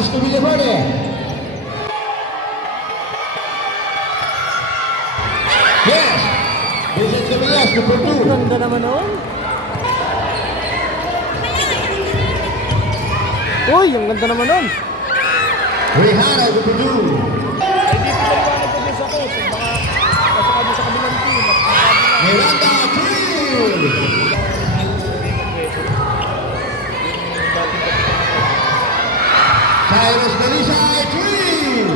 Pass to Villaverde. Yes. Vincent Cabillas, number 2. Ganda naman nun. Uy, ang ganda naman nun. Rihana, number 2. Hindi ko paliwanag ko din sa ko. Baka kasi sa kabilang team. Miranda, 3. Cyrus Belisay, 3.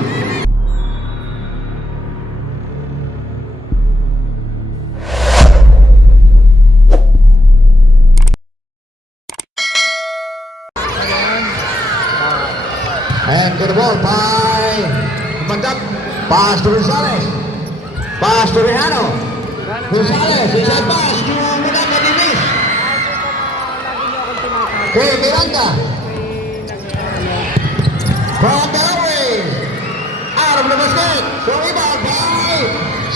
And to the ball by Mandap. Pass to Rosales. Pass to Rehano. Rosales, inside pass to Miranda Dinis. Okay, Miranda. From the away. Out of the basket. So rebound by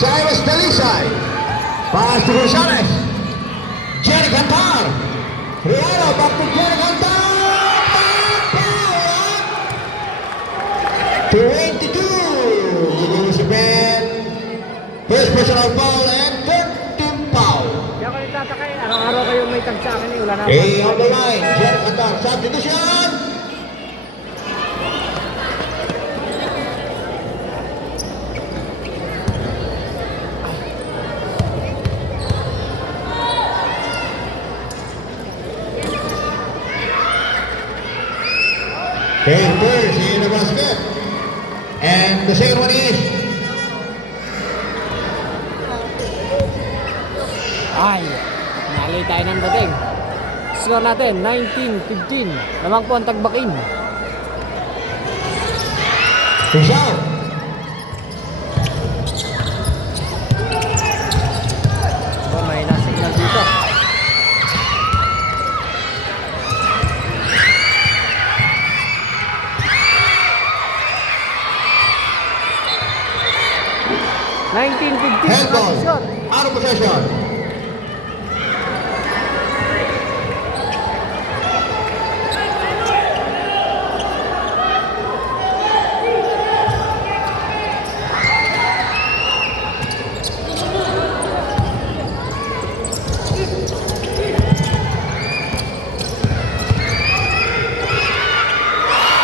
Cyrus Belisay. Pass to Rosales. Jerry Cantar. Rehano back to Jerry Cantar. 22. Giving si Ben. First personal foul and third team foul. Kaya ko nagtataka araw-araw kayo may tag sa akin wala na ako. On the line, Jerry Cantar. Substitution. First in the basket. And the second one is Ay, nalay tayo ng dating. Score natin, 19-15. Lamang po ang tagbakin. Rizal. Oh, may nasignal dito. Handball. Out of possession.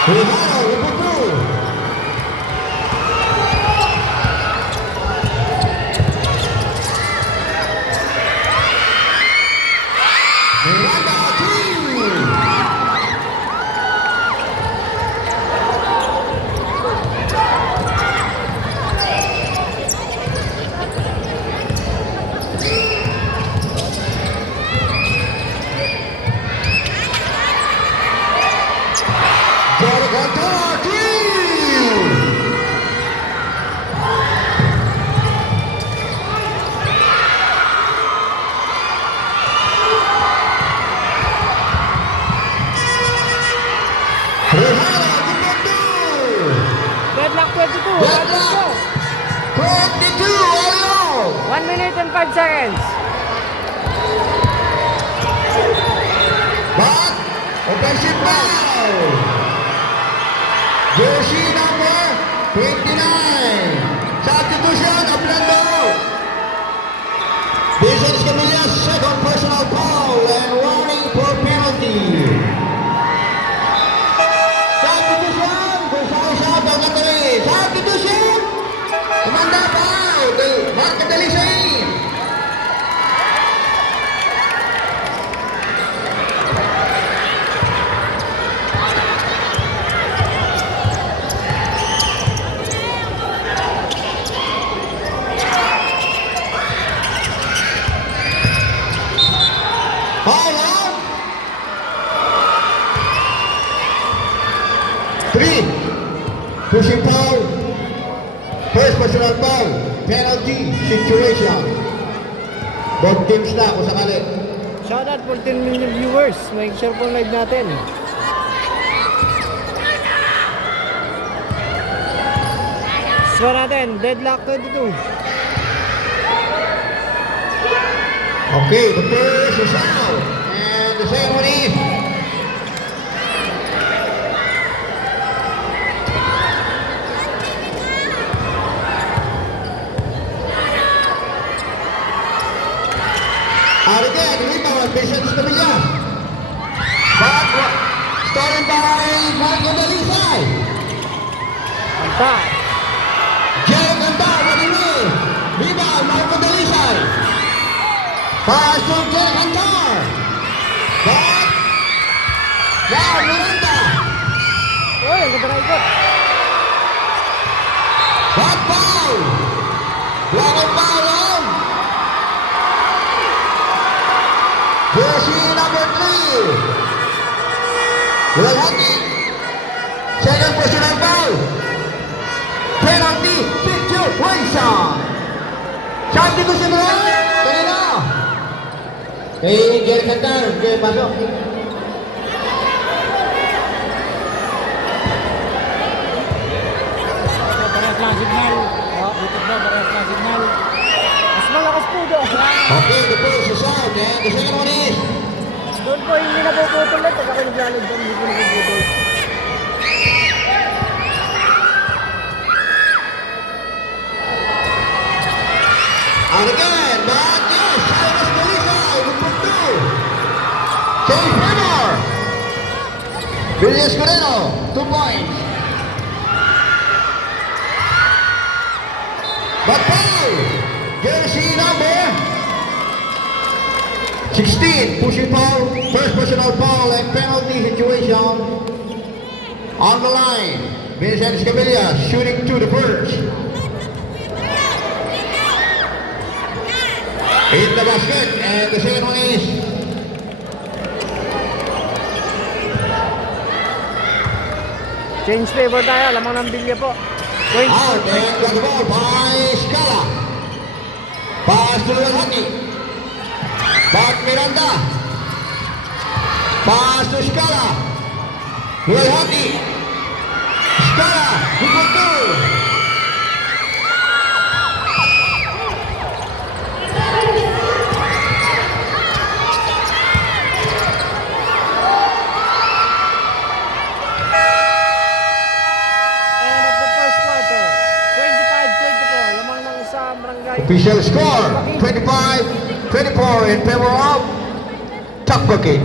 Rihano, number 2. Miranda, 3. Jerry Cantar, 3. Rihana, number 2. Deadlock 22. Deadlock. 22, all 1 minute and 5 seconds. But offensive foul. Jersey number 29. Substitution of Blando. Vincent Cabillas, second personal foul and warning for penalty. Substitution. Gonzalo Saba, Catherine. Substitution. Comanda foul. Mark Catalisay. Foul out. 3. Pushing foul. First personal foul. Penalty situation. Both teams na kung sakali. Shoutout 14 million viewers. Make sure po live natin. Score natin, deadlock 22. Okay, the first is out. And the second one is Cantar. Jerry Cantar, Manini. Rebound, Marco Dalisay. Pass to Jerry Cantar. But, wow, Miranda. Uy, ang ganda na ikot. But foul. Walang foul on. Jersey number 3. Well, hockey. Second personal foul. Penalty situation. Sabi ko sa mga. Kanina. Kay Jerry Cantar. Kay pasok. Parehas lang signal. Ikot na, parehas lang signal. Mas malakas po doon. Okay, the first is out. And the second one is. Doon po, hindi na puputol na. Pag ako naglalad doon, hindi ko na puputol. And again, but yes, Cyrus Dalisay with put 2. Chase Hammer. Villas Coreno, 2 points. But foul. Jersey number 16, pushing foul, first personal foul and penalty situation on the line. Vincent Escamilla shooting to the perch. In the basket, and the second one is Change favor tayo, lamang ng bilya po. Point. out and got the ball by Scala. Pass to the hockey. Back Miranda. Pass to Scala. Well hockey. Scala, he will do. End of the first quarter. 25-24. Lamang ng isang barangay. Official score 25-24 in favor of Takbaki.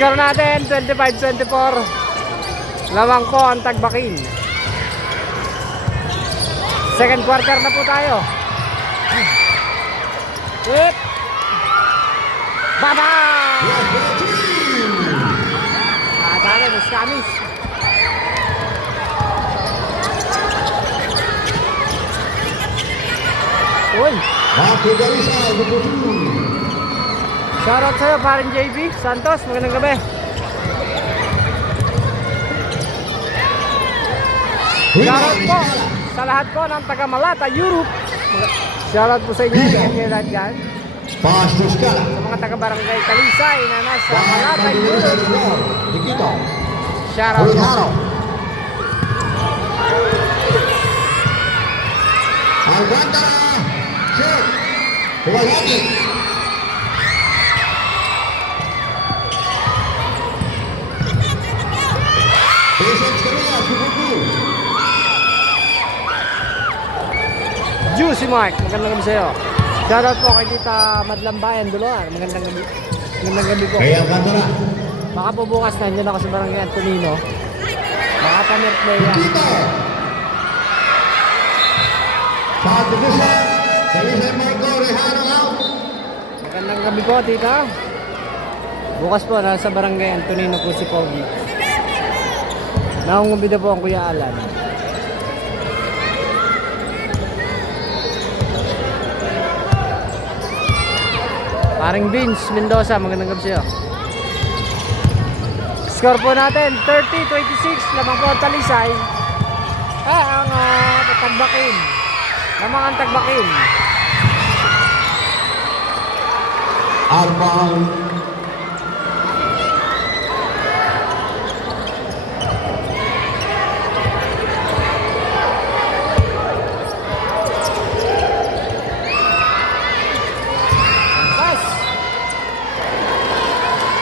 Score natin, 25-24. Lamang po ang Tagbakin. Second quarter na po tayo. Hit! Baba! Dali, mas kamis. Uy! Marco Dalisay with the 2. Shoutout sa'yo, parin JB Santos, magandang gabi. Shoutout po sa lahat po ng taga Malata, Europe. Shoutout po sa inyo, ingat lahat dyan. Pass to Scala. Sa mga taga Barangay Talisay na nasa Malata, Marco Dalisay Europe. with the ball. Nikito. Shoutout po. Hurtado. Alcantara. Shoot. Huwalhati. Vincent Escamilla, super 2. Juicy Mark, magandang gabi sa'yo. Shoutout po kay Tita Madlambayan Duluan, magandang gabi. Magandang gabi po. Kaya Alcantara. Baka po bukas nandiyan ako sa Barangay Antonino. Baka pa-birthday yan. Nikito. Shot to Busan. Dalisay Marco Rejano out. Magandang gabi po, Tita. Bukas po, nasa Barangay Antonino po si Pogi. Nakungubida po ang Kuya Alan. Paring Vince Mendoza, magandang gabi sa'yo. Score po natin, 30-26, lamang po ang Talisay. Ang Tagbakin. Lamang ang Tagbakin. Armand.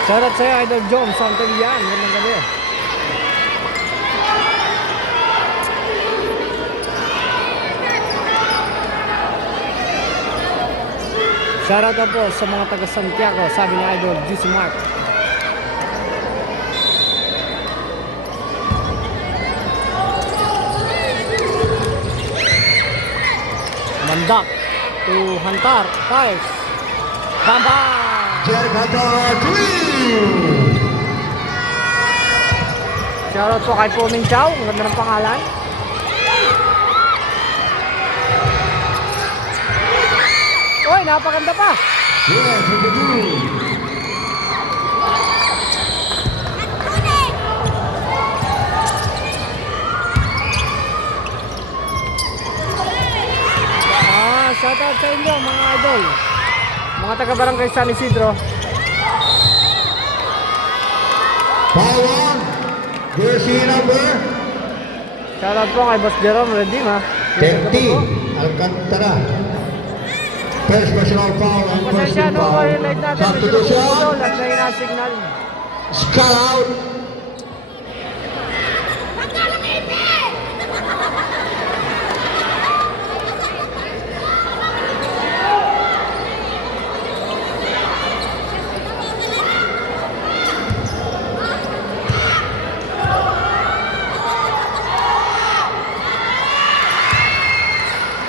Shoutout sa'yo, Idol Jom, Santillan. Magandang gabi. Shoutout na po sa mga taga Santiago, sabi ni Idol GC Mark. Mandak to Hantar, Tiles. Bamba! Jeric Hantar, 3! Shoutout po kay Puming Chow, ang ganda ng pangalan. Uy, napaganda pa! Yes, with the 2. Shoutout sa inyo mga idol, mga taga-barangay San Isidro. Foul on. Jersey number Shoutout po kay Boss Jerome Redim ha. 30, Alcantara. First personal foul and Pasensya personal no, foul. highlight natin medyo Substitution. napuputol at may na-signal. Skull out.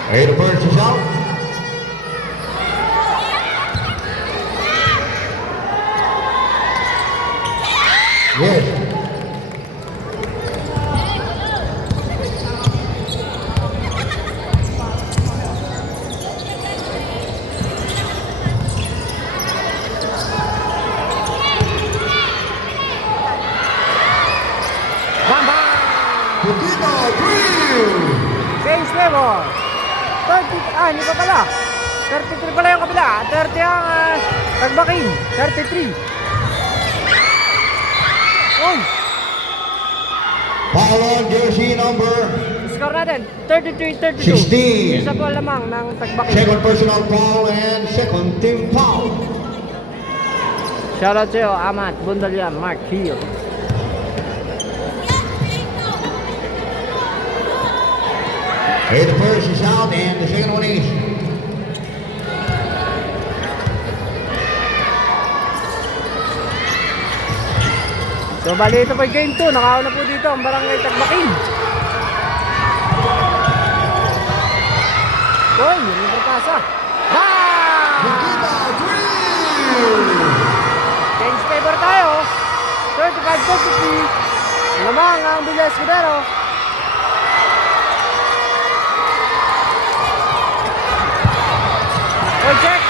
Hey, the first is out. Yes. Bamba! Putito, 3. Change level. 30, hindi pa pala. 33 pala yung kabila. 30 ang Tagbakin. 33. Oh, Foul on jersey number score natin. 33-32. 16. Isa po lamang ng Tagbakin. Second personal foul and second team foul. Shoutout sa'yo, Amat, Bundalian, Mark Hill. Hey, the first is out and the second one is. So bali ito po yung game 2. Nakauna po dito ang Barangay Tagbakin. Uy, yun yung pasa. Putito, 3. Change favor tayo. 35-33. Lamang ang Villa Escudero. Uy, check.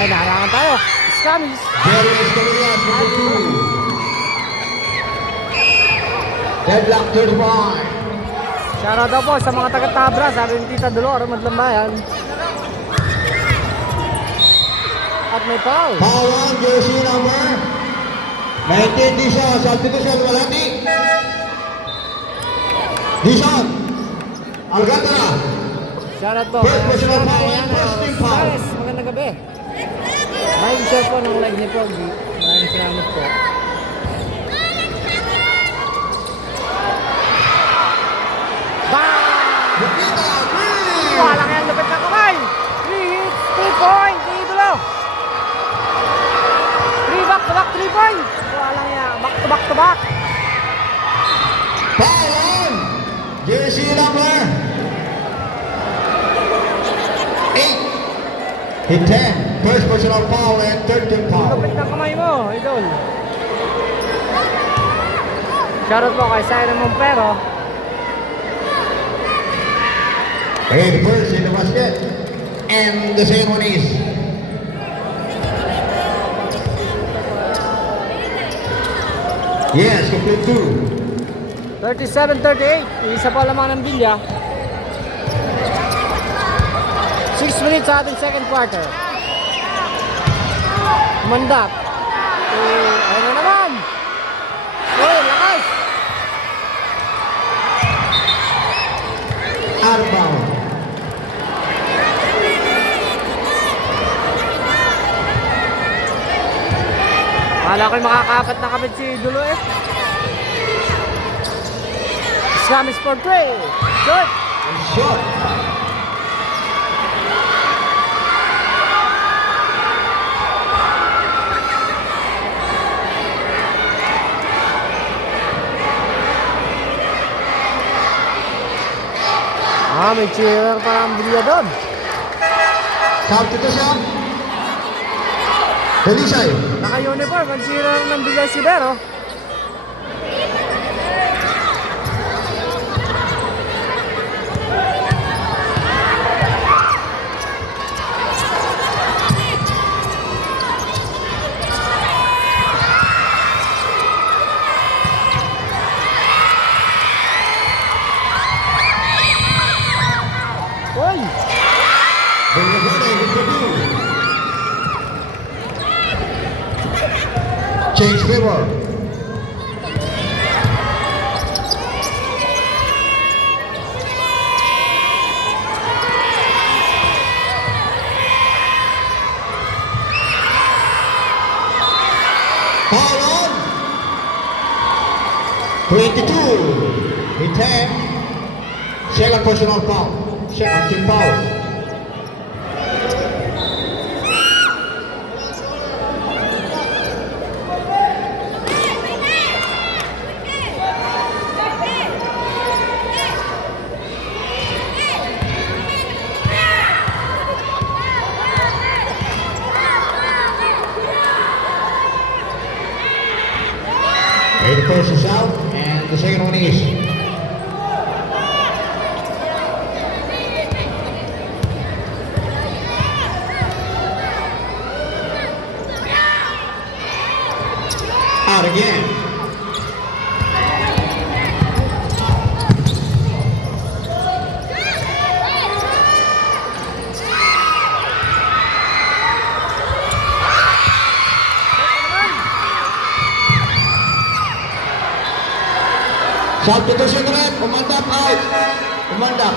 Ay, naharangan tayo. Scamis. Jerry Escamillas, number 2. Deadlock 35. Shoutout daw po sa mga taga-Tabra, sabi ni Tita Dolor, Madlambayan. At may foul. Foul on jersey number 19, Dishon. Substitution, Walati. Dishon. Alcantara. Shoutout po. First personal foul and first team foul. Guys, magandang gabi. Maraming share po ng live ni Pogi. Maraming salamat po. Bang! Putito, 3. Wala kayang lupit na kamay. 3 hits, 3 point. Idolo. 3 back to back, 3 point. Wala yan. Back to back to back. Foul on jersey number 8. Hit 10. First personal foul and third team foul. Lupit ng kamay mo, idol. Shoutout po kay Siren Mompero. Okay, the first in the basket. And the second one is. Yes, complete 2. 37-38. Isa pa lamang ng Villa. 6 minutes sa ating second quarter. Mandak. Ayun na naman. Uy, lakas. Out of bounds. Kala ko'y makakapat na kapit si Dulo eh. Scam is for 3. Short. Short. May cheerer pa ang bilya doon. Substitution. Delisay. Naka-uniform, ang cheerer ng bilya si Bero. Uy! Change favor. Foul on. 22. Return. Second personal foul. Second team foul. The first is out, and the second one is. Out again. Substitution ulit, umandap out. Umandap.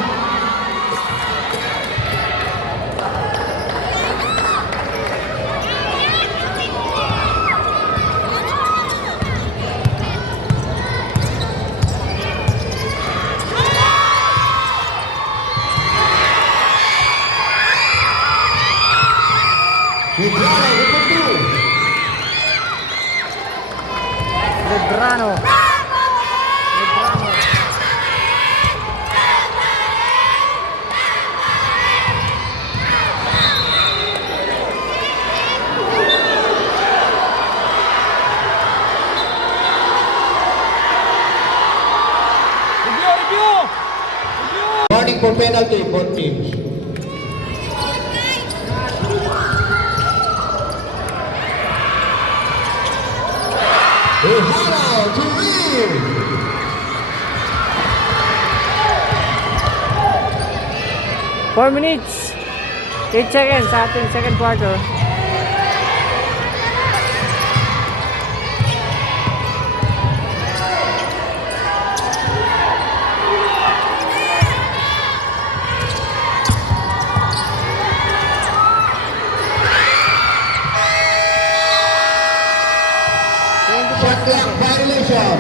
Vidrano, number 2. Medrano. Warning for penalty, both teams. Ihara to win. 4 minutes. 8 seconds sa ating second quarter. Shot clock violation.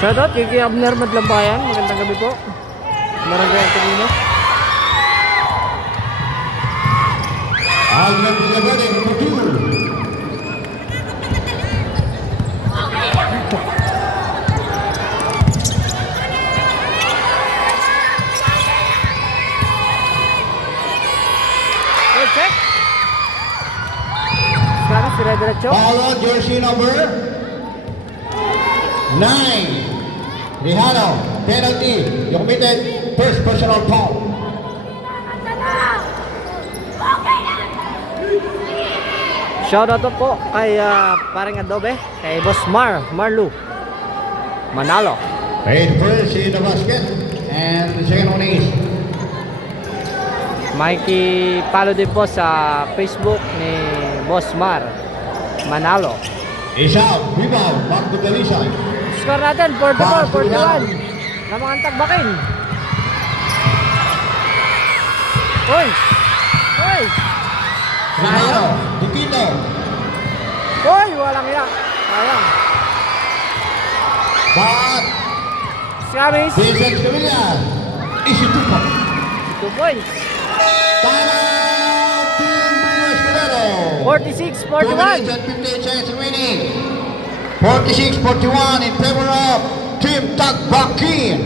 Shoutout kay Abner Madlabayan. Magandang gabi po. Maragay ang kanino. Alman Villaverde, number 2. Check. Sekarang sudah diretso. Foul on jersey number 9. Rihano, penalty. You committed first personal foul. Shoutout po kay paring Adobe, kay Boss Marlu Manalo. Paid first in the basket. And the second one is. Makikipalo din po sa Facebook ni Boss Mar Manalo. Is out. Rebound. Back to Dalisay. Score natin, 44-41. Lamangan tagbakin. Uy! Uy! Rinalo. Dikito. Uy! Walang iyak. Sayang. Back. Skamis. Vincent Camilla. Issue 2 point. 2 points. Timeout. Team Brewers Guerrero. 2 46-41. minutes and 58 seconds remaining. 46-41 in favor of Team Tagbakin.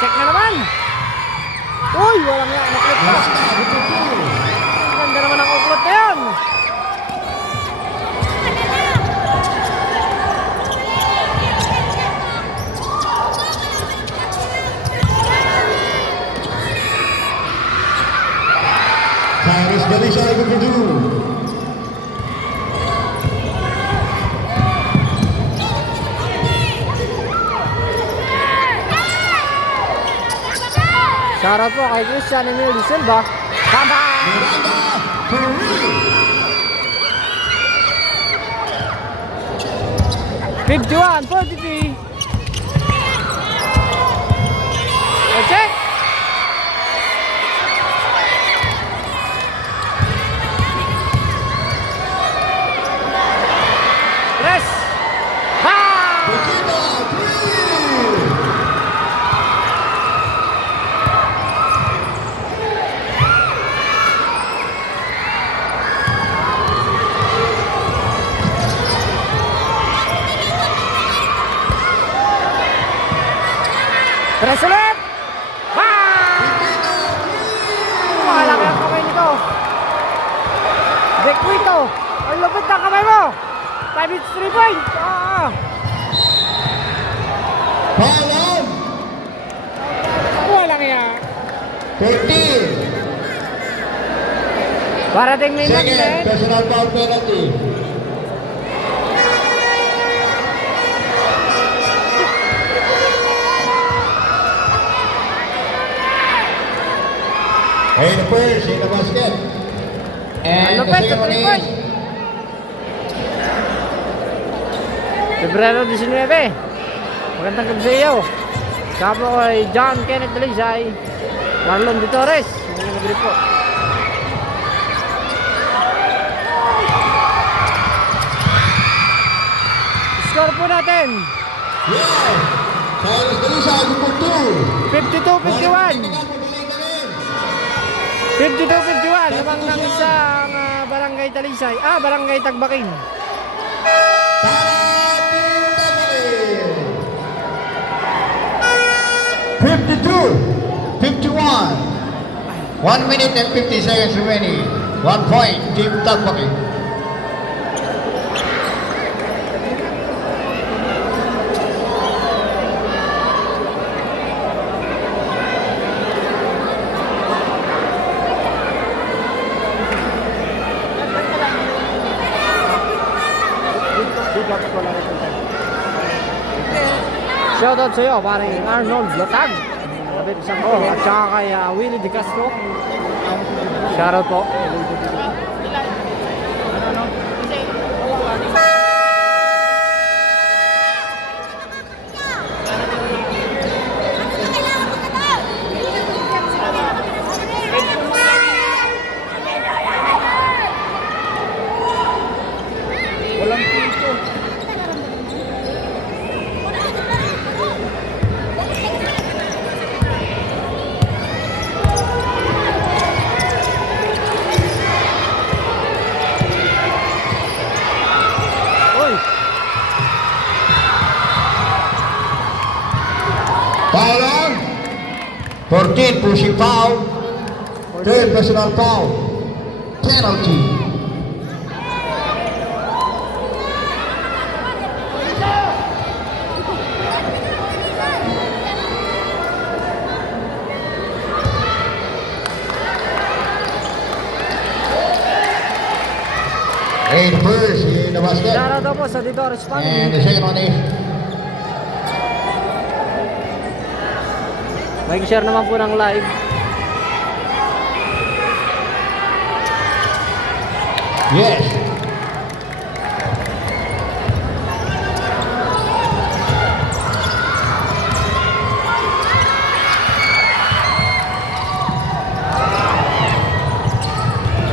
Check na naman. Uy! Walang iyak. Naklip pa. Ang ganda naman ang uklot na yan. Cyrus Dalisay with the do. Shoutout po kay Christian Emilio Silva. Tama! Miranda Peru. 51-43. Check! Press! Ha! Dikito. 3. Press ulit! Ha! Malaki ang kamay nito. Dekwito! Ang lupit ng kamay mo! 5 hits 3 points! Ah! Foul on. Walang iya. 13. Parating may Second mag-net. personal foul penalty. And the first in the basket. And the Lupit sa second one 3 is points. Pebrero 19. Magandang gabi sa iyo. Kasama ko ay John Kenneth Dalisay, Marlon De Torres. Magandang gabi po. Score po natin. yeah. Cyrus Dalisay with the 2. 52-51. 52-51. Lamang ng isang Barangay Dalisay. Barangay Tagbakin. 52-51. 1 minute and 50 seconds remaining. 1 point, Team Tagbakin. Shoutout sa iyo, parang Arnold Latag. Kapit isang ko. At saka kay Willie De Castro. Shoutout po. Walang pinto. Foul on. 14 pushing foul. Third personal foul. Penalty. Okay, the first in the basket. Shoutout daw po sa Didores And family. the second one is Mag-share naman po ng live. yes.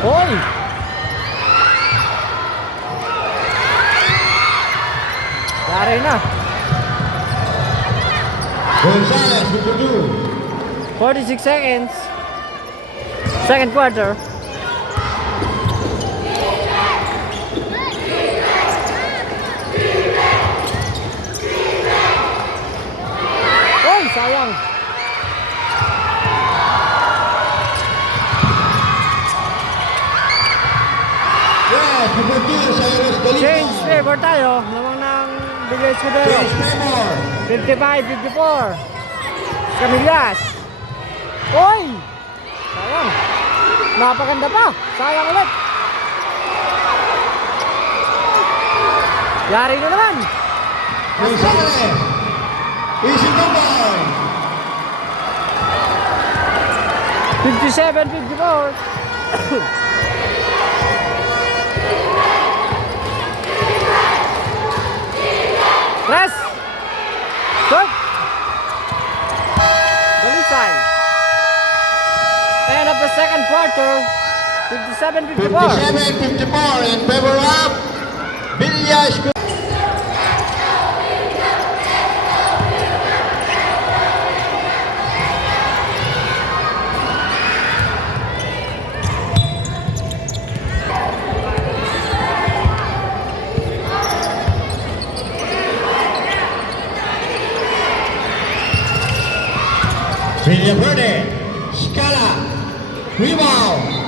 Hoy! Yari na. Gonzalez with the two. 46 seconds. Second quarter. Hoy, sayang. Yes, number two, Cyrus Galita. Change favor tayo. Lamang ng Bigay Escudero. Change favor. 55-54. Camillas. Hoy! Sayang. Napaganda pa. Sayang ulit. Yari na naman. Gonzalez. Easy number. 57-54. Press. Good. Dalisay. End of the second quarter. 57-54. 57-54 in favor of Villas. Villaverde, Scala, rebound.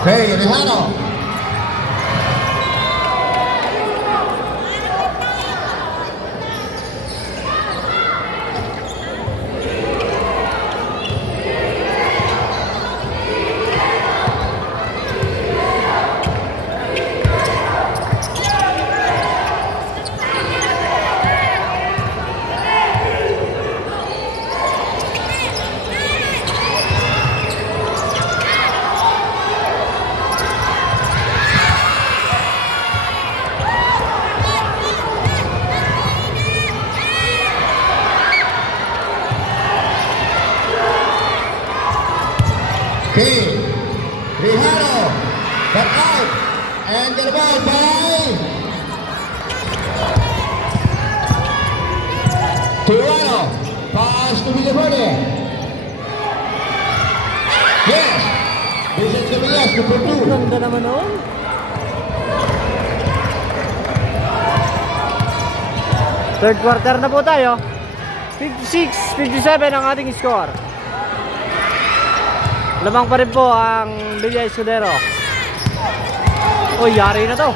Okay, Alejandro. Okay, Rijano, back out, and get the ball by Tirano, pass to Villaverde. Yes, this is Cabillas, number two. Ganda naman noon. Third quarter na po tayo. 56-57 ang ating score. Lamang pa rin po ang Villa Escudero. Oh, yari na to.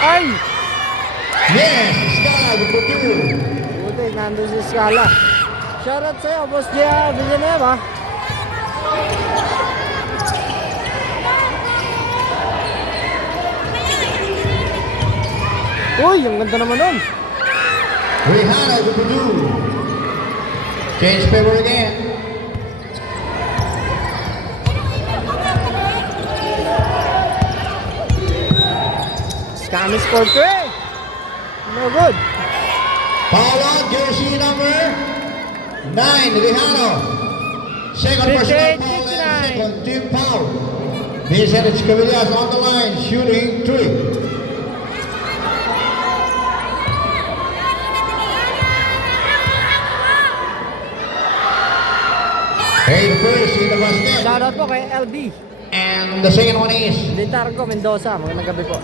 Ay! Yes, Scala, number two. Buti, nandun si Scala. Shoutout sa'yo, Boss Gia Villanueva. Uy, ang ganda naman nun. Rijano, number two. Change favor again. Scami scored 3. No good. Foul on jersey number 9, Rijano. Second personal 58, foul and 59. second team foul. Vincent Cabillas on the line, shooting 3. Hey, the first in the basket. Shoutout po kay LB. And the second one is Litargo Mendoza. Magandang gabi po.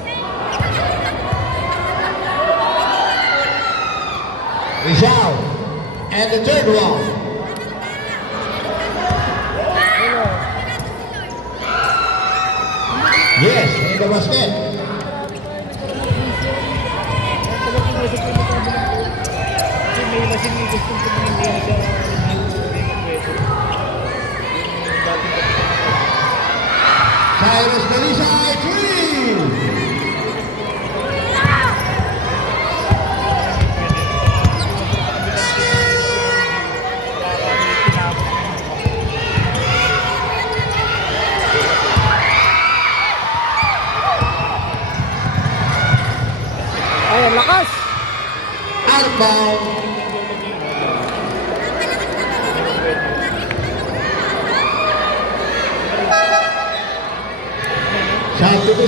Rizal. And the third one. Yes, in the basket. Cyrus Dalisay, 3. Ay, ang lakas. Out of bounds.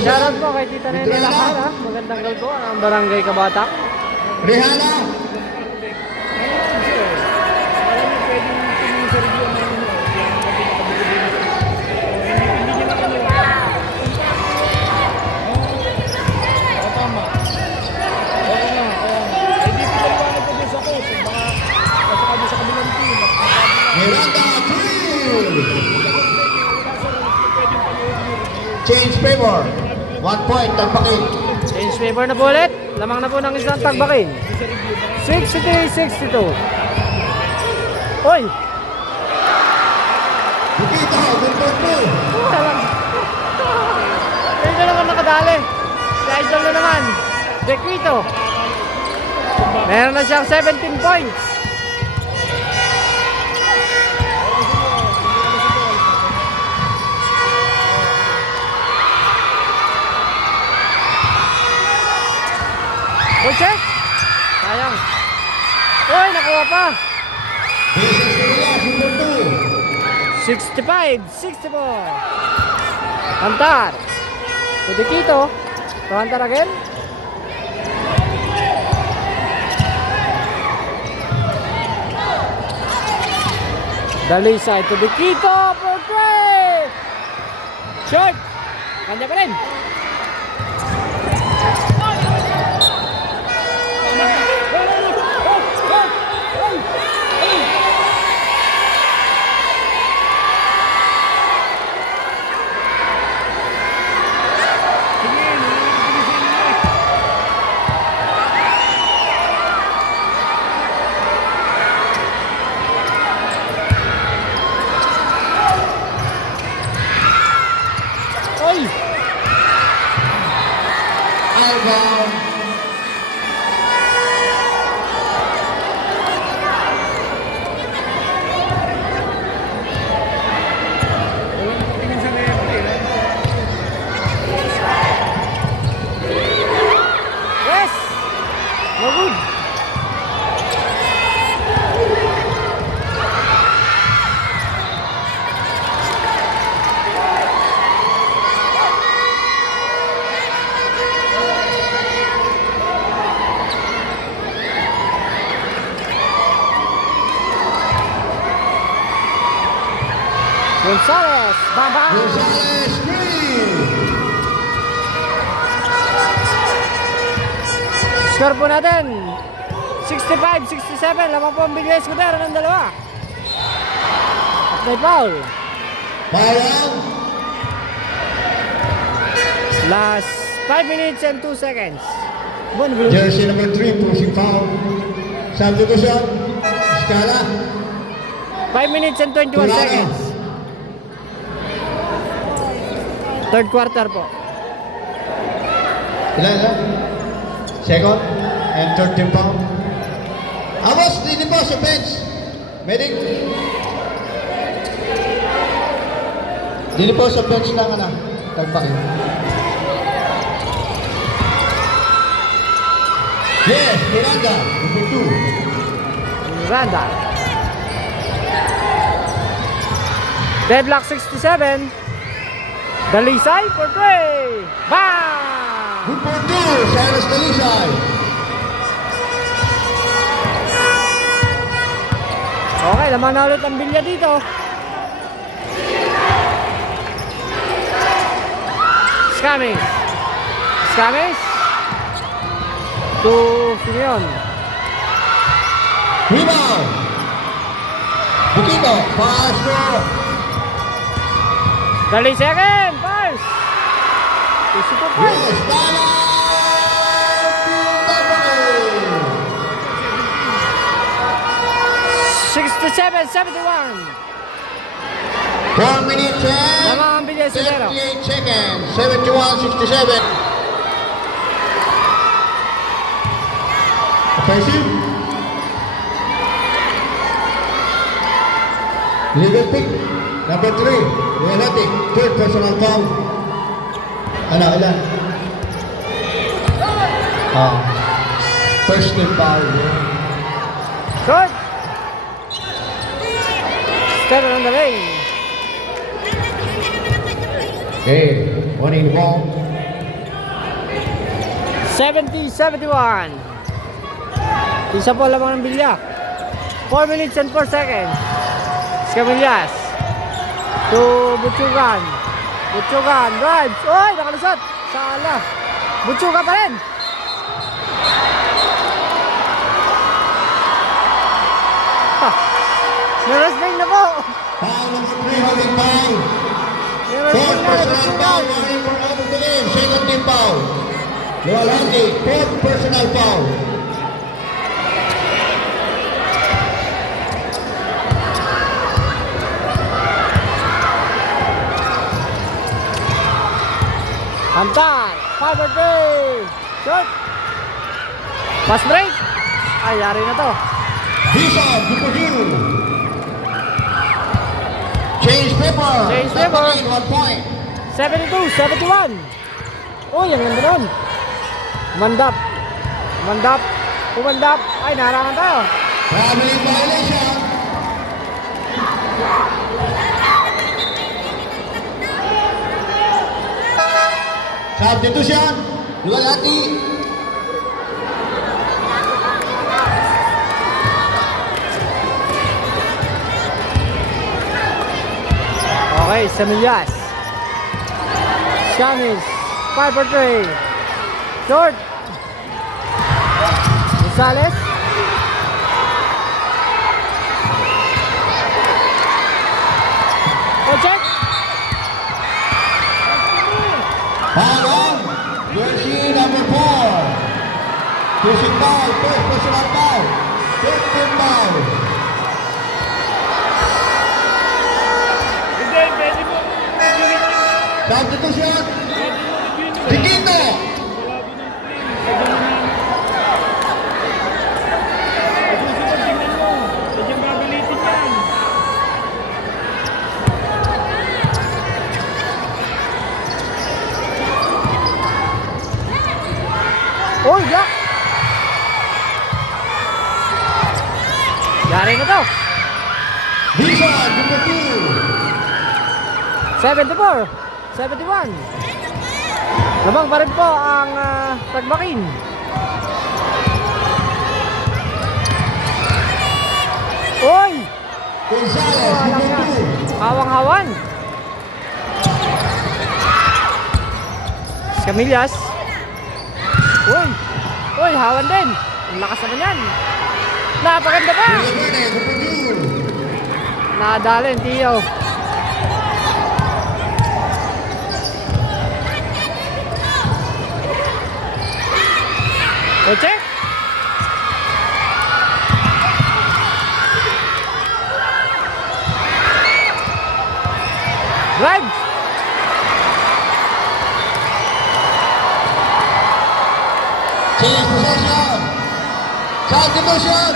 Shoutout po kay Tita Nene Lakal, ha. Magandang gal po ang Barangay Kabatak. Rihanna. Miranda, 3. Change favor. 1 point, tampakin. Change favor na po ulit. Lamang na po ng isang tagbakin. 63-62. Oy! Bukito, good point mo. Kayo na naman nakadali. Si Idol na naman. Dequito. Meron na siyang 17 points. Good check. Sayang. Uy, nakuha pa. Basis Korea, super 65-64. Kantar. Pwede Kito. Kantar again. Dalisay to the Kito for 3. Short. Kanya pa rin. outbound. Yes! No good. Gonzalez, baba. Gonzalez, green. Score po natin 65-67. Lamang po ang bigay Escudero ng dalawa. At may foul. Foul. Last 5 minutes and 2 seconds. Bon, blue. Jersey number 3, pushing foul. Substitution. Scala. 5 minutes and 21 Tulano. seconds. Third quarter po. Ilan? Second and third team foul. Amos, dito po sa bench. Medic. Dito po sa bench lang, ano. Tagpakin. Yes, Miranda, number 2. Miranda. Deadlock 67. Dalisay for 3. Bang! Good for 2, Cyrus Dalisay. Okay, laman na ulit ang bilya dito. Scamis. Scamis. To sino yun? Rebound. Bukito, pass to Dalisay again. Pass. 22 points. yes, Tala. 67-71. 4 minutes and Lamang ang bilya Escudero. 38 seconds. 71-67. Offensive. Legal pick. Number 3. Realistic. Third personal foul. Ano, ilan? First team foul. Good. Step on the lane. Okay. Winning the ball. 70-71. Isa po lamang ng bilya. 4 minutes and 4 seconds. Escamillas. To Butchugan. Butchugan drives. Oy, nakalusot. Sala. Butchugan pa rin. Narasbang na po. Foul number 3, holding foul. Fourth personal foul. Running for out of the game. Second team foul. Luwalhati. Fourth personal foul. Antal. 5-3. Shot. Pass break. Ay, yari na to. Dison, Dupugiu. Change paper. Change paper. 1 point. 72-71. Uy, ang ganda nun. Mandap. Mandap. Umandap. Ay, naharangan tayo. Traveling violation. Substitution. Luwalhati. Okay, Semillas. Shanis. 5-3. Short. Gonzales. Check. Foul on. Jersey number 4. Pushing foul. First personal foul. First team foul. Hindi, pwede mo review ito. Substitution. Pwede mo review ito. Chiquito. Susunod, tingnan mo. Sadyang babalitin yan. Uy, yak. Yari na to. Dison, Dupugiu. 74, 71. Lamang pa rin po ang Tagbakin. Uy! Gonzales, Walang number yan. 2. Hawang-hawan. Camillas. Uy! Uy, hawan din. Ang lakas naman yan. Napaganda pa. Villaverde, Dupugiu. Nadali yung Tiyo. Oche? Drive! Change possession. Substitution.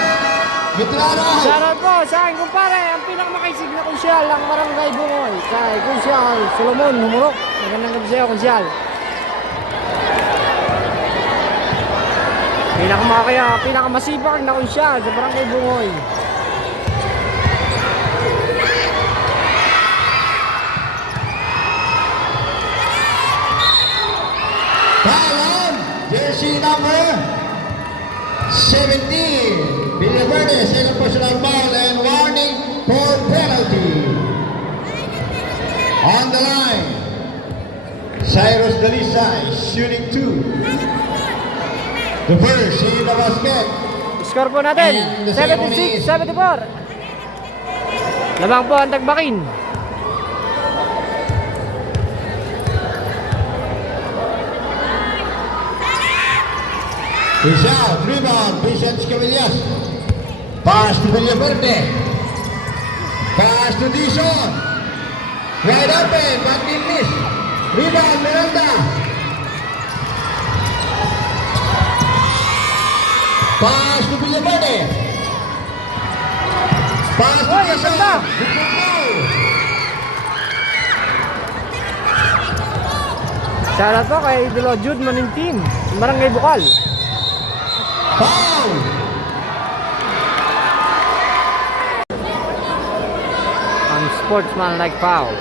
Veterano. Shoutout po sa akin kumpare, ang pinakamakisig na konsyal ang Barangay Bungoy kay Konsyal Solomon Humurok. Magandang gabi sa'yo, Konsyal. Pinakamasipag na konsyal sa Barangay Bungoy. Foul on. Jersey number 17. Villaverde, second personal foul and warning for penalty. On the line. Cyrus Dalisay shooting 2. The first in the basket. Score po natin, And the ceremony is- 76-74. Lamang po ang Tagbakin. He's out. Rebound. Vicente Camillas. Pass to Villaverde. Pass to Dison. Wide open, but did miss. Rebound, Miranda. Pass to Villaverde. Pass to Oy, Quezon. maganda. Good goal. Shoutout po kay Idolo Jude Maning Team. Barangay Bukal. Foul. Unsportsmanlike foul.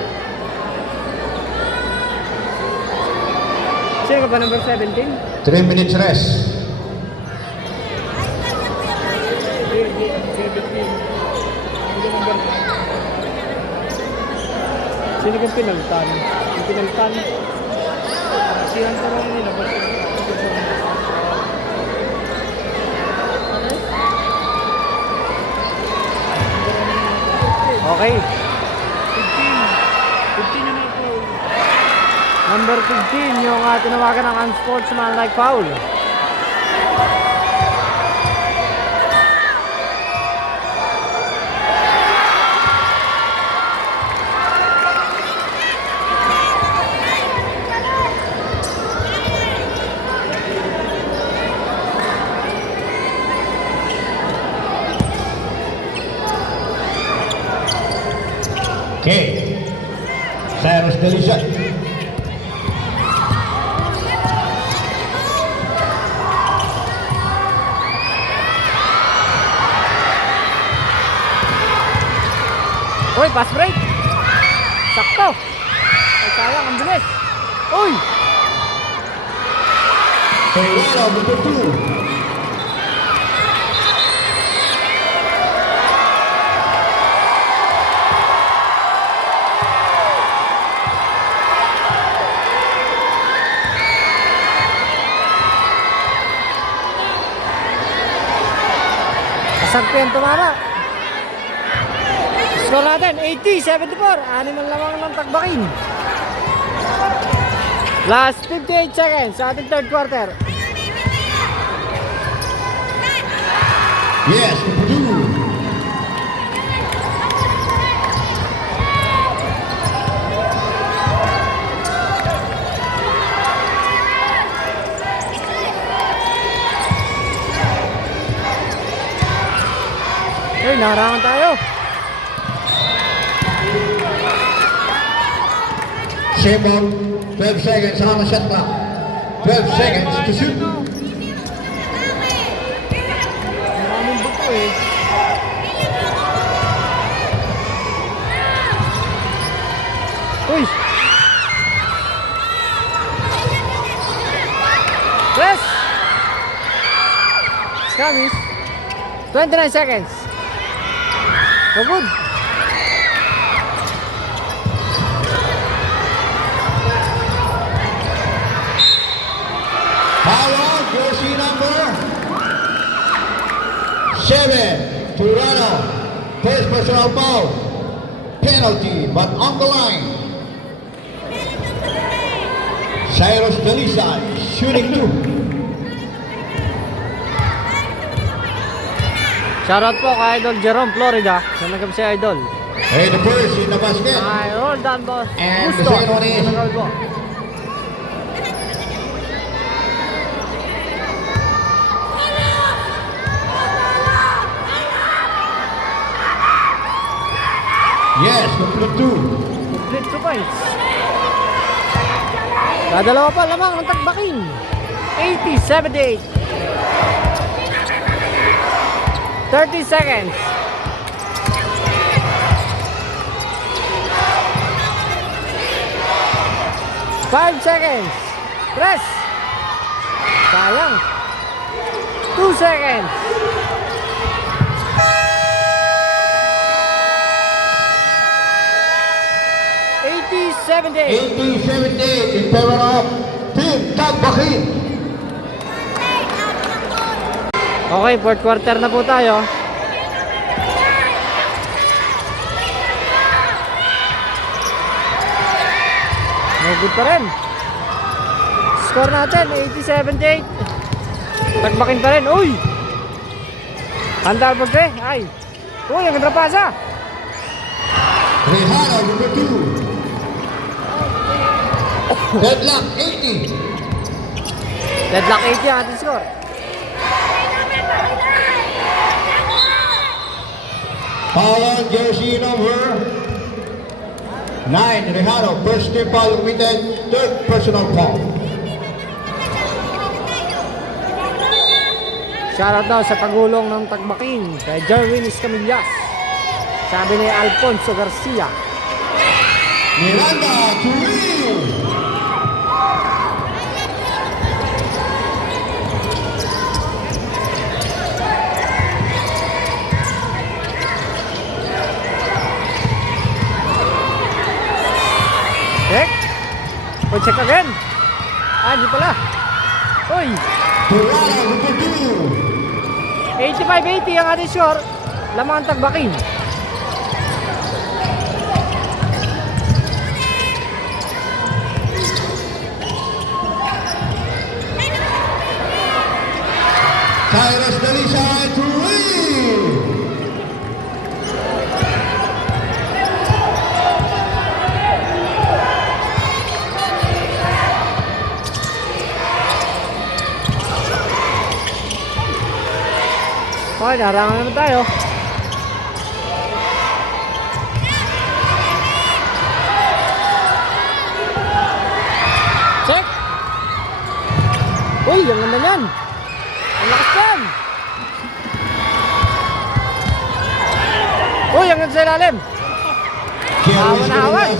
Sino ka ba number 17? 3 minutes rest. Sino kang pinalitan? Yung pinalitan? Siyan ko lang nila. Okay. 15 na ito. Number 15 yung tinawagan ng unsportsmanlike foul. Okay. Cyrus Delisay. Uy, pass break. Sakto. Ay, sayang, ang bilis. Uy! Ferreira, number 2. Kasagpian tumama. Score natin, 80-74. Anim ang lamang ng tagbakin. Last 58 seconds sa ating third quarter. Yes, number 2. Ay, naharangan tayo. Shimon, 12 seconds on the shot clock. 12 seconds to shoot. Maraming buto eh. Uy! Press! Skamis. 29 seconds. So good. Foul on, jersey number 7. Toronto. First personal foul. Penalty, but on the line. Cyrus Delisay, shooting 2. Shoutout po kay Idol Jerome Florida. Nanagap si Idol. Hey, the first in the basket. Ay, Roldan Boss. And the Gusto. second one is- Nanagap po. Yes, complete 2. Complete 2 points. Dadalawa pa lamang ng tagbakin. 80-78. 30 seconds. 5 seconds. Press. Sayang. 2 seconds. $80-78. 80-78 in favor of Team Tagbakin. Okay, fourth quarter na po tayo. No good pa rin. Score natin, 80-78. Tagbakin pa rin. Uy! Handa ba pre? Ay! Uy, ang nadrapasa! Rehana, number 2. Deadlock 80. Deadlock 80 ang ating score. Foul on jersey number 9, Rejano. First team foul committed, third personal foul. Shoutout daw sa pagulong ng Tagbakin kay Jerwin Escamillas. Sabi ni Alfonso Garcia. Miranda to win. Check. O check again. Ah, di pala. Uy. Tirana number 2. 85-80 ang ating score. Lamang ang Tagbakin. Cyrus Dalisay to win. Okay, narangan naman tayo. Check. Uy, ang ganda niyan. Ang lakas yan. Uy, ang ganda sa ilalim. Hawan na hawan.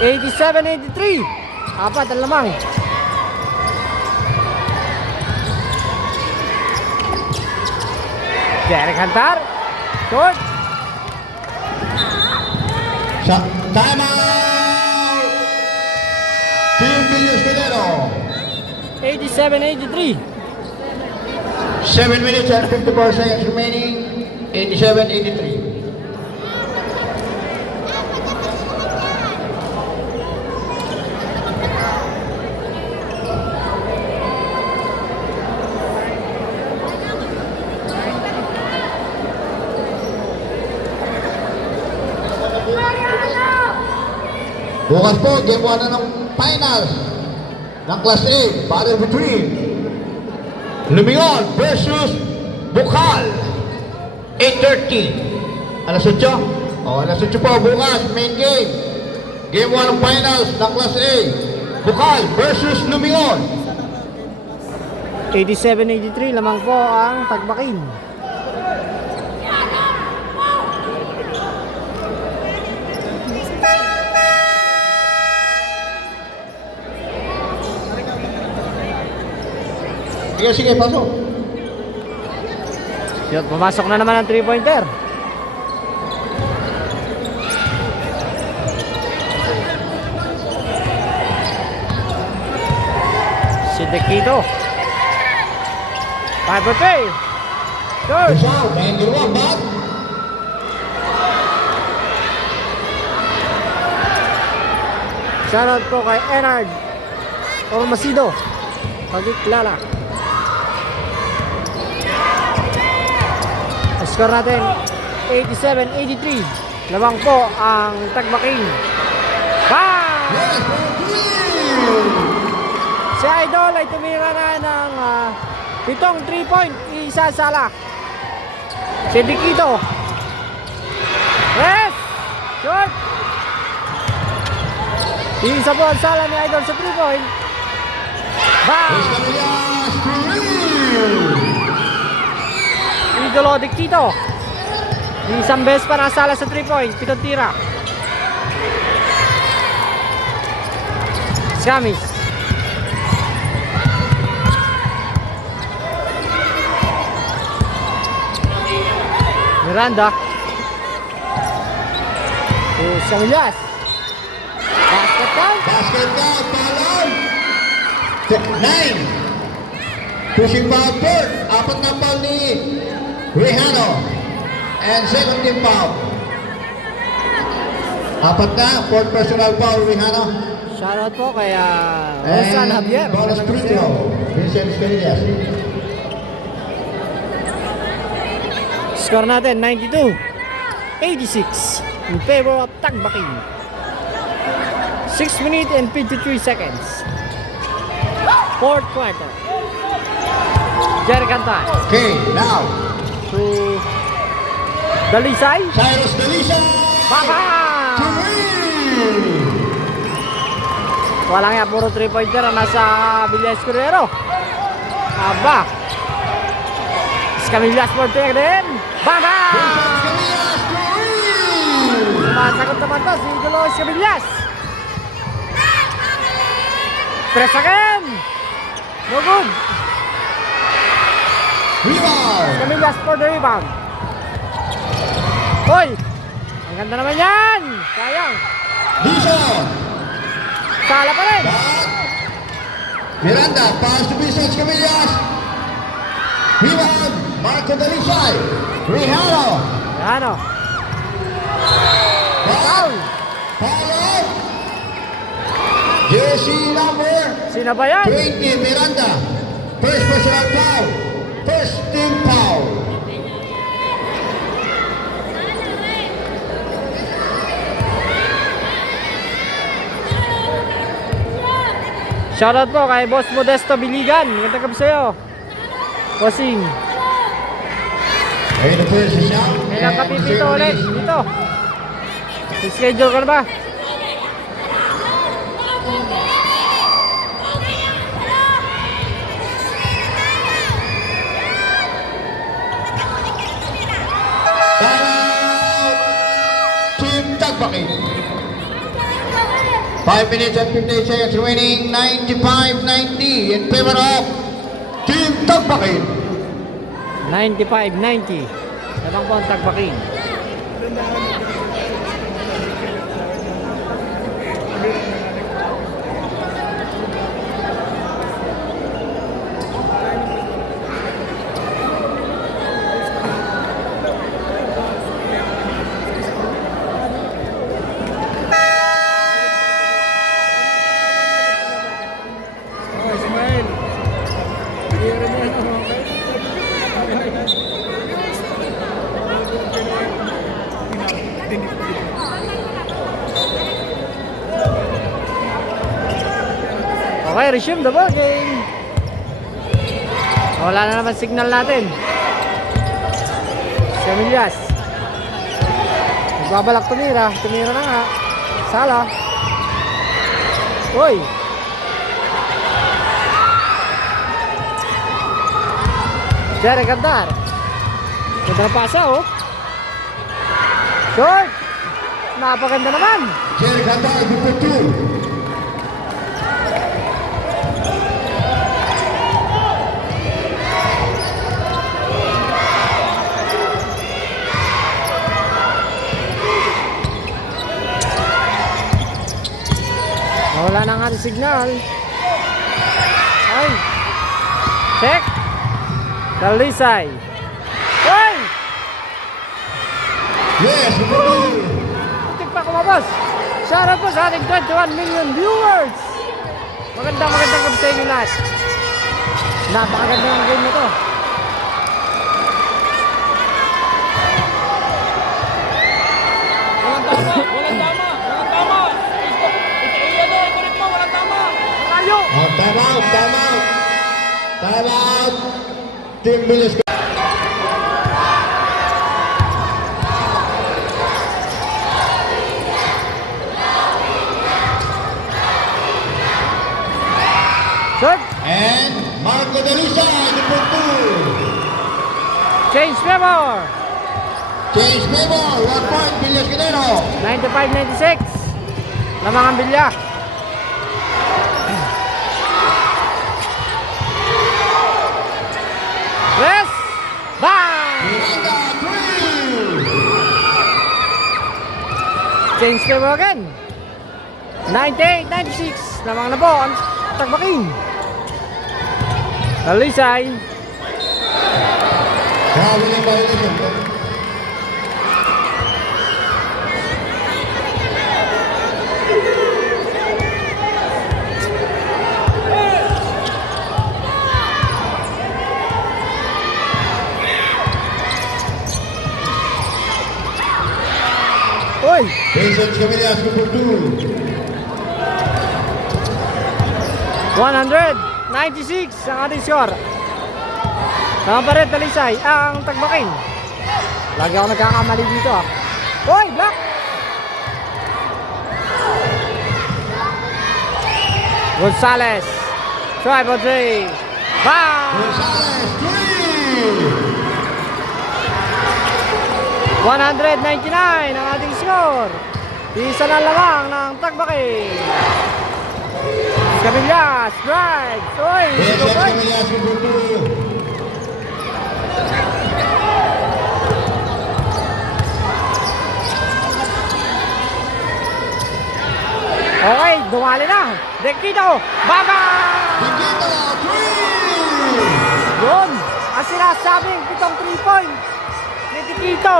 87-83. Apat ang lamang. Derek Hantar. Short. Time out. Team Villas Pedero. 87-83. 7 minutes and 54 seconds remaining. 87-83. Bukas po, game 1 na ng finals ng Class A, battle between Lumion versus Bukal. 8:30. Alas 8? O, alas 8 po, bukas, main game. Game 1 ng finals ng Class A, Bukal versus Lumion. 87-83 lamang po ang Tagbakin. Sige, sige, pasok. Yun, pumasok na naman ang 3-pointer. Si Dequito. 5-point play. Good. Usal, 91, bat. Shoutout po kay Enard Ormasido. Pagiklala. Score natin 87-83. Lamang po ang Tagbakin. Bang! Yes, Si Idol ay tumira na ng 7 3-point. Isa sala. Si Diquito. Yes! Short! Isa po ang sala ni Idol sa 3-point. Bang! Idolo Diquito. Isang beses pa nasala sa 3-point. 7 tira. Skamis. Miranda. Samillas. Basket down. Basket down, palon. 9. Pushing foul, third. Apat na foul ni Rejano. And second team foul. Apat na, fourth personal foul, Rejano. Shoutout po kay Rosan Javier. Bonus free throw, Vincent Escamillas. Score natin 92. 86 in favor of Tagbaking. 6 minutes and 53 seconds. Fourth quarter. Jerican time Okay, now, to Dalisay. Cyrus Dalisay Baba! to win! Walang yan, puro 3-pointer ang nasa Villas Correro. Aba. Escamillas for three din. Baba! Vincent Camillas to win! Sumasagot naman to si Idolo Escamillas. Press again. No good. Rebound! Escamillas for the rebound. Hoy! Ang ganda naman yan. Sayang. Dixon! Sala pa rin. Back! Miranda, pass to Vincent Camillas. Rebound! Marco Dalisay. Rihano. Ano? Back! Foul. Follow! Jersey number Sino ba yan? 20, Miranda. First personal foul. First team foul. Shoutout po kay Boss Modesto Biligan. Magandang gabi sa'yo. Bossing. Ayun na po yung shot. Kailan ka pipito ulit? Dito. Schedule ka na ba? Timeout! Team Tagbaking. 5 minutes and 58 seconds remaining. 95-90 in favor of Team Tagbaking. 95-90. Tabang po ang Tagbaking. Oh, Ismael. Bigyan mo yan, okay? Okay, resume the ball game. Wala na naman signal natin. Semillas. Nagbabalak tumira. Tumira na nga. Sala. Uy. Jerry Gandar. Ganda na pasa oh. Short. Napaganda naman. Jerry Gandar, number 2. Wala na nga ang signal. Ay. Check. Dalisay. Ay! Yes, number 2. Tik pa kumabas. Shoutout po sa ating 21 million viewers. Magandang gabi sa inyo lahat. Napakaganda ng game na to. Walang tama! Walang tama! Walang tama! Ikulit mo! Walang tama! Tayo! Oh, time out, time out. Time out. Team Villas. Short. And Marco Dalisay, number 2. Change favor. Change favor, 1 point, Villas Guerrero. 95-96. Lamang ang bilya. Press. Bang! Miranda, 3. Change favor again. 98-96. Lamang na po ang Tagbaking. Dalisay. Traveling violation. Uy! Vincent Camellas, number 2. 196 ang ating score. Tama pa rin, Talisay ang Tagbakin. Lagi ako nagkakamali dito ah. Uy! Black! Gonzales. Try for 3. Bang! Gonzales, 199 ang ating score. Isa na lamang ng Tagbakin. Camellas, drive. Uy! 3. Vincent Camellas, number 2. Okay, dumali na. Dekito, baba! Dikito, 3. Yun, ang sinasabing pitong 3 points ni Dekito.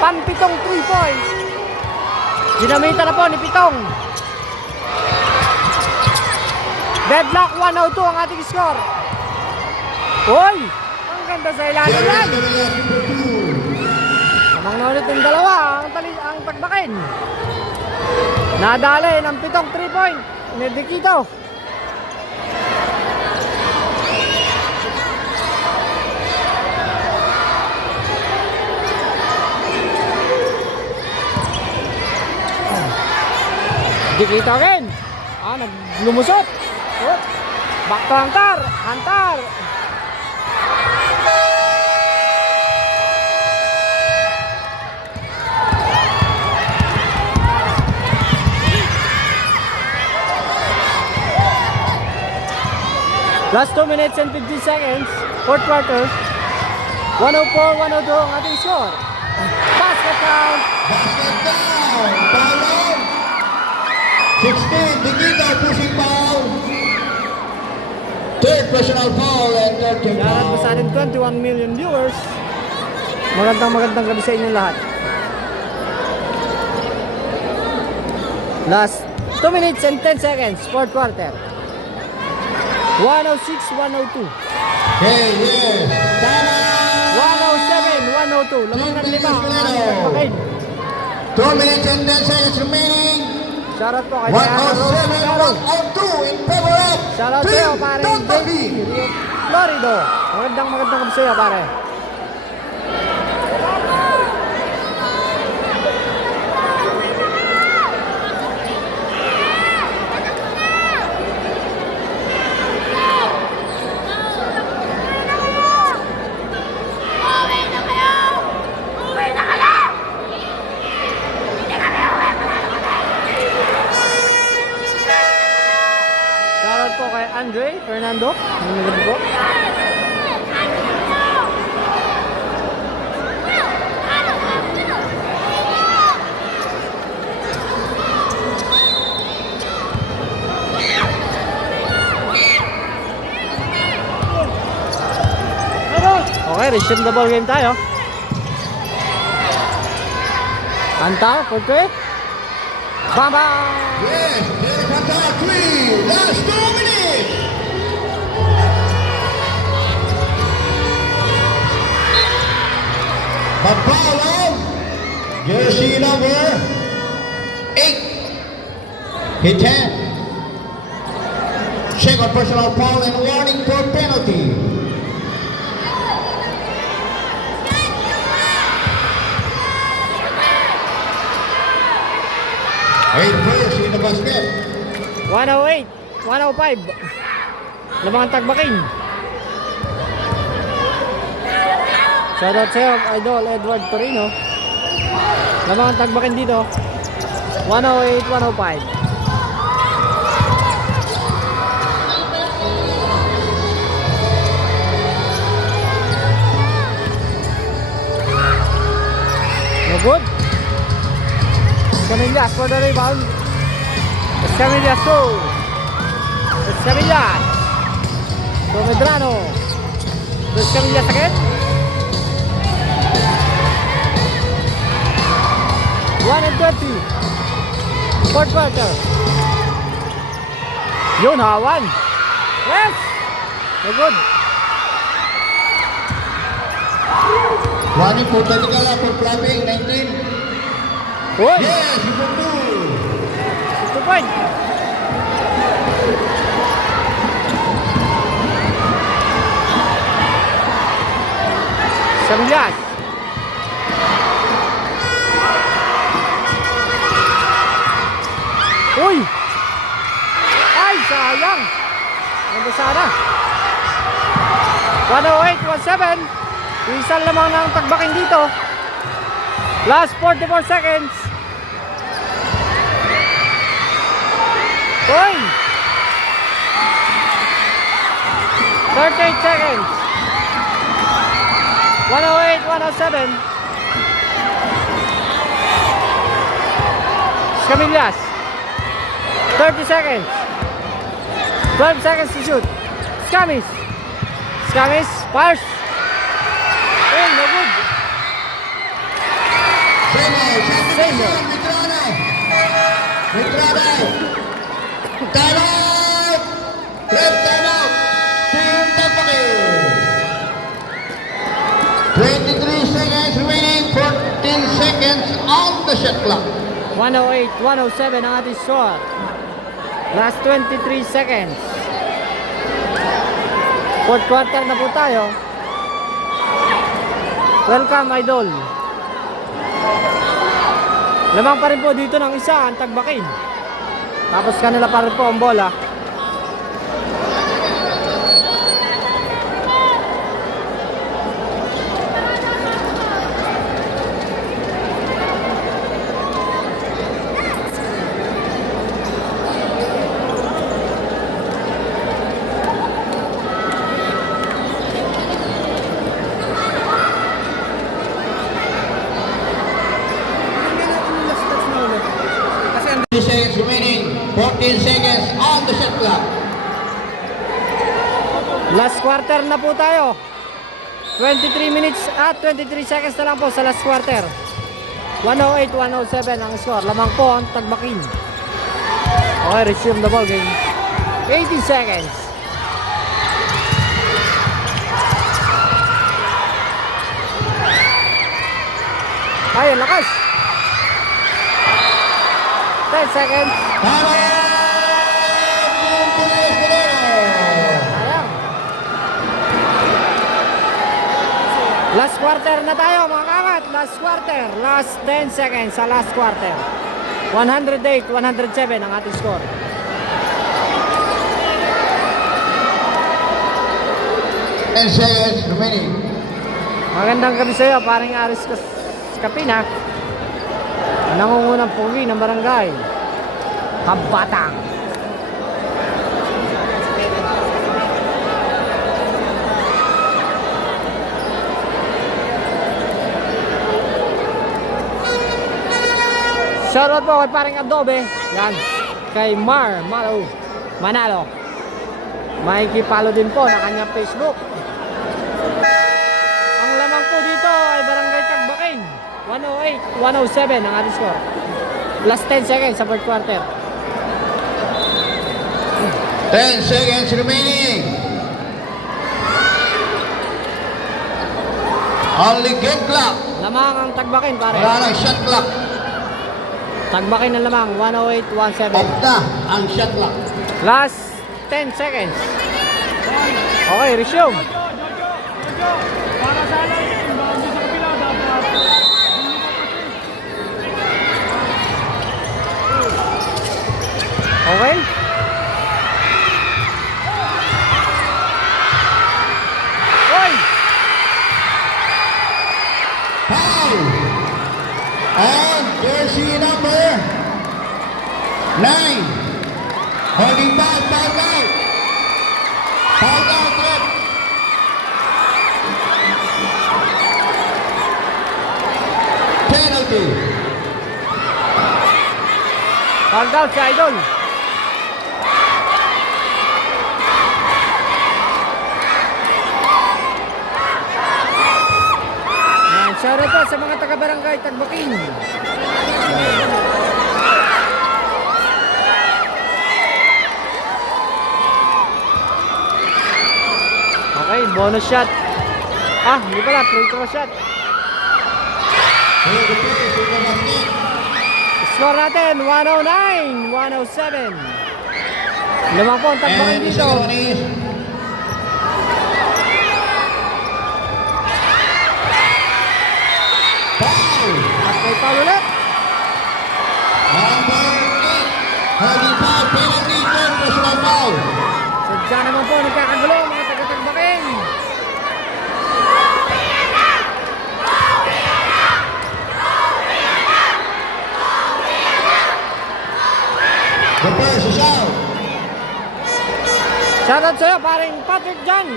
Pampitong 3 points. Ginamita na po ni Pitong. Deadlock 102 ang ating score. Uy, ang ganda sa ilalim Jerry yan. Camellas, number 2. Namang naulit yung dalawa, ang Tagbakin. Nadali ng pitong 3 point ni Dekito. Dekito again. Naglumusot. Oh. Back to Hunter. Hunter. Last 2 minutes and 15 seconds. Fourth quarter. 104-102 ang ating score. Basket count. Basket down. Foul on. 16. Dikito, pushing foul. Third personal foul and third team Shoutout po foul. sa ating 21 million viewers. Magandang gabi sa inyo lahat. Last 2 minutes and 10 seconds. Fourth quarter. 106-102. Okay, yes. Tama. 107-102. Lamang ng 5 ang ating Tagbakin. 2 minutes and 10 seconds remaining. Shoutout po kay Diana Rose Caro. 107-102 in favor of Shoutout Team sa'yo pare Tagbakin. J.P. Florido. Magandang gabi sa'yo pare. Shoutout po kay Andre Fernando. Magandang po. Okay, resume the ball game tayo. Panta, okay. Bamba! Yes, here comes our 3. Last 2 minutes. The foul on jersey number 8. Hit 10. Second personal foul and warning for penalty. Eight players in the basket. 108, 105. Lamang ang Tagbakin. Shoutout sa'yo, Idol Edward Torino. Lamang ang Tagbakin dito. 108, 105. No good. Camellas for the rebound. Camellas to. Camellas. To Medrano. Camellas again. 1:20. Fourth quarter. Yun, hawan. Yes. No good. Warning for technical for flapping 19. Uy! Yes, number 2. 2 point. Samyas. Uy! Ay, sayang. Ano ba sana? 108-17. Isang lamang ng tagbakin dito. Last 44 seconds. Uy! 38 seconds. 108-107. Camillas. 30 seconds. 12 seconds to shoot. Scamis. Scamis. Fires. Oh, no good. Same out. Mitrana. Time out. Red time out. Team Tampakin. 23 seconds remaining. 14 seconds on the shot clock. 108-107 ang ating score. Last 23 seconds. Fourth quarter na po tayo. Welcome, idol. Lamang pa rin po dito ng isa ang tagbakin. Tapos kanila pa rin po ang bola. Seconds remaining. 14 seconds on the shot clock. Last quarter na po tayo. 23 minutes at 23 seconds na lang po sa last quarter. 108-107 ang score. Lamang po ang tagbakin. Okay, resume the ball game. 80 seconds. Ayun, lakas. 10 seconds. Sayang. Last quarter na tayo mga kaangat. Last quarter. Last 10 seconds sa last quarter. 108-107 ang ating score. And seconds remaining. Magandang gabi sa iyo, paring Aris Kapina. Nangungunang pugi ng barangay Kabatang. Shoutout po kay paring Adobe. Yan. Kay Manalo. Makikipalo din po na kanyang Facebook. Ang lamang po dito ay barangay Tagbakin. 108-107 ang ating score. Last 10 seconds sa fourth quarter. 10 seconds remaining. Only game clock. Lamang ang Tagbakin pare. Wala nang shot clock. Tagbakin na lamang. 108-107. Off na ang shot clock. Last 10 seconds. Okay, resume. Jojo, para sa alay, bago sa kabila, dapat. Okay. Oy! Foul. And jersey number 9. Holding back, foul out. Foul out, red. Penalty. Foul out si Idol. Yan, shoutout po sa mga taga-barangay Tagbakin. Okay, bonus shot. Hindi pala, free throw shot. Hey, the play, super basket. score natin, 109, 107. Lamang po ang takbakan And dito. second one is foul. At may foul ulit. Number 8. Holding foul. Penalty. Third personal foul. Sadya naman po, nagkakagulo mga taga-takbakin. The first is out. Shoutout sa'yo, paring Patrick John.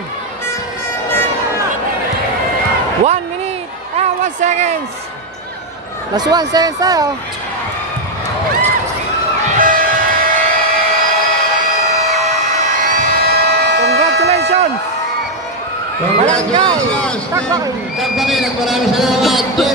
1 minute, 1 seconds. Last 1 seconds tayo. Congratulations! Congratulations. Takbakin. Takbakin. Maraming salamat.